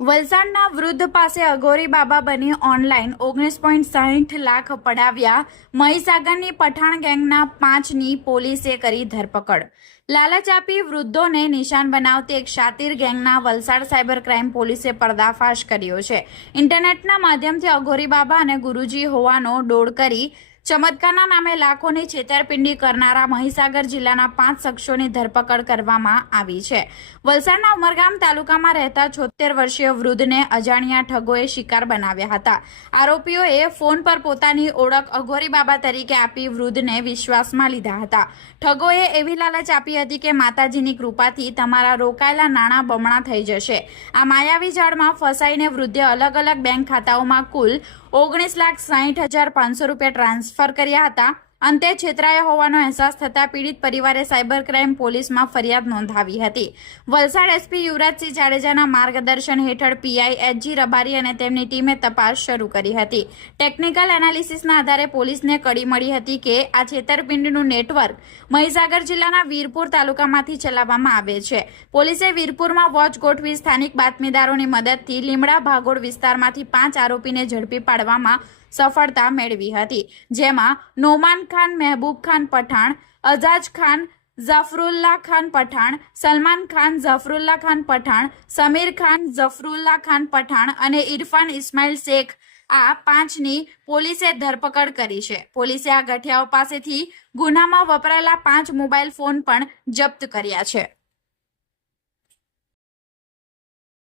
વલસાડના વૃદ્ધ પાસે અઘોરી બાબા બની ઓનલાઈન 19.60 લાખ પડાવ્યા મહીસાગરની પઠાણ ગેંગના 5ની પોલીસે કરી ધરપકડ। લાલચ આપી વૃદ્ધોને નિશાન બનાવતી એક શાતીર ગેંગના વલસાડ સાયબર ક્રાઇમ પોલીસે પર્દાફાશ કર્યો છે। ઇન્ટરનેટના માધ્યમથી અઘોરી બાબા અને ગુરુજી હોવાનો ડોળ કરી ચમત્કારના નામે લાખોની છેતરપિંડી કરનારા મહીસાગર જિલ્લાના 5 શખ્સોની ધરપકડ કરવામાં આવી છે। વલસાડના ઉમરગામ તાલુકામાં રહેતા 76 વર્ષીય વૃદ્ધને અજાણ્યા ઠગોએ શિકાર બનાવ્યા હતા। આરોપીઓએ ફોન પર પોતાની ઓળખ અઘોરી બાબા તરીકે આપી વૃદ્ધને વિશ્વાસમાં લીધા હતા। ઠગોએ એવી લાલચ આપી હતી કે માતાજીની કૃપાથી તમારા રોકાયેલા નાણાં બમણા થઈ જશે। આ માયાવી જાળમાં ફસાઈને વૃદ્ધે અલગ અલગ બેંક ખાતાઓમાં કુલ 19,60,500 રૂપિયા ટ્રાન્સફર કર્યા હતા। અંતે છેતરાયા હોવાનો અહેસાસ થતા પીડિત પરિવારે સાયબર ક્રાઇમ પોલીસમાં ફરિયાદ નોંધાવી હતી। વલસાડ એસપી યુવરાજસિંહ જાડેજાના માર્ગદર્શન હેઠળ પીઆઈ એચજી રબારી અને તેમની ટીમે તપાસ શરૂ કરી હતી। ટેકનિકલ એનાલિસિસના આધારે પોલીસને કડી મળી હતી કે આ છેતરપિંડીનું નેટવર્ક મહીસાગર જિલ્લાના વીરપુર તાલુકામાંથી ચલાવવામાં આવે છે। પોલીસે વીરપુરમાં વોચ ગોઠવી સ્થાનિક બાતમીદારોની મદદથી લીમડા ભાગોળ વિસ્તારમાંથી 5 આરોપીને ઝડપી પાડવામાં સફળતા મેળવી હતી, જેમાં નોમાન ખાન મહેબૂબ ખાન પઠાણ, અજાજ ખાન ઝફરુલ્લા ખાન પઠાણ, સલમાન ખાન ઝફરુલ્લા ખાન પઠાણ, સમીર ખાન ઝફરુલ્લા ખાન પઠાણ અને ઇરફાન ઇસ્માઇલ શેખ આ 5ની પોલીસે ધરપકડ કરી છે। પોલીસે આ ગઠિયાઓ પાસેથી ગુનામાં વપરાયેલા 5 મોબાઈલ ફોન પણ જપ્ત કર્યા છે।